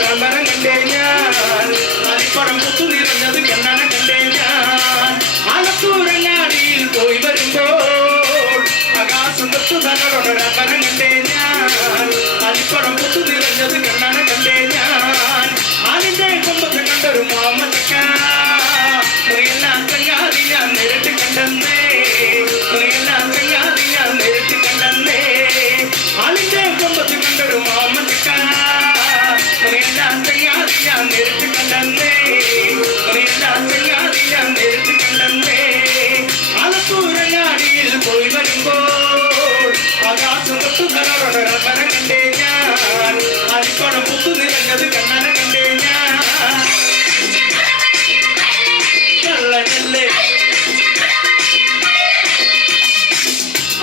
റബ്ബരം കണ്ടേ ഞാൻ അരിപ്പടം പുത്തു നിറഞ്ഞത് കണ്ണന കണ്ടേ ഞാൻ ആലത്തൂരങ്ങാടിയിൽ പോയി വരുമ്പോൾ ആകാശം തൊട്ടു തന്നോട് റബ്ബരം കണ്ടേ ഞാൻ അരിപ്പടം പുത്തു നിറഞ്ഞത് കണ്ണന കണ്ടേ ഞാൻ ആലിന്റെ കൊമ്പത്ത് കണ്ടൊരു മാമത്തക്ക മുറിയെല്ലാം ചങ്ങാതി ഞാൻ നേരിട്ട് കണ്ടെന്നേ മുറിയെല്ലാം ചങ്ങാതി ഞാൻ നേരിട്ട് കണ്ടെന്നേ ആലിന്റെ കൊമ്പത്ത് കണ്ടൊരു മാമത്തക്ക മുറിയെല്ലാം ചങ്ങാതി ഞാൻ നേരിട്ട് കണ്ടെന്നേ മുറിയെല്ലാം ചങ്ങാതി ഞാൻ നേരിട്ട് കണ്ടെന്നേ ആലത്തൂരങ്ങാടിയിൽ പോയി വരുമ്പോൾ ആകാശം തൊട്ടു തന്നോട് റബ്ബരം കണ്ടേ ഞാൻ അരിപ്പടം പുത്തു നിറഞ്ഞത് കണ്ണന കണ്ടേ ഞാൻ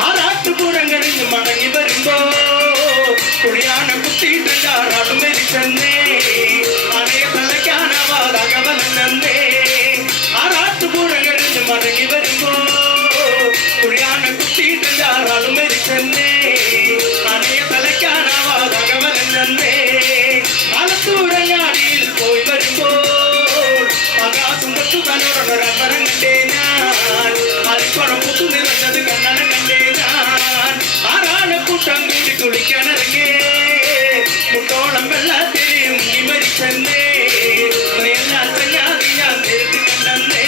ആറാട്ടുപുരം കഴിഞ്ഞ് മടങ്ങി വരുമ്പോ കുടിയാന കുത്തിയിട്ട് ചാറാടും മരിച്ചെന്നേ അണയ തലയ്ക്കാനാവാതകവലെന്നേ ആറാട്ടുപുരം കഴിഞ്ഞ് മടങ്ങി വരുമ്പോ കുടിയാന കുത്തിയിട്ട് ചാറാടും മരിച്ചെന്നേ അണയ തലയ്ക്കാനാവാതകവലെന്നേ ആലത്തൂരങ്ങാടിയിൽ പോയി വരുമ്പോൾ ആകാശം തൊട്ടു തന്നോട് റബ്ബരം കണ്ടേ ഞാൻ അരിപ്പടം പുത്തു നിറഞ്ഞത് കണ്ണന കണ്ടേ ഞാൻ ആറാനക്കൂട്ടം കൂടി കുളിക്കാനിറങ്ങേ മുട്ടോളം വെള്ളത്തിൽ മുങ്ങി മരിച്ചെന്നേ എല്ലാം ചങ്ങാതി ഞാൻ നേരിട്ട് കണ്ടെന്നേ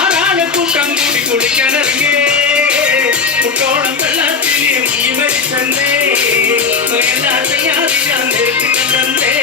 ആറാനക്കൂട്ടം കൂടി കുളിക്കാനിറങ്ങേ മുട്ടോളം വെള്ളത്തിൽ മുങ്ങി മരിച്ചെന്നേ എല്ലാം ചങ്ങാതി ഞാൻ നേരിട്ട് കണ്ടെന്നേ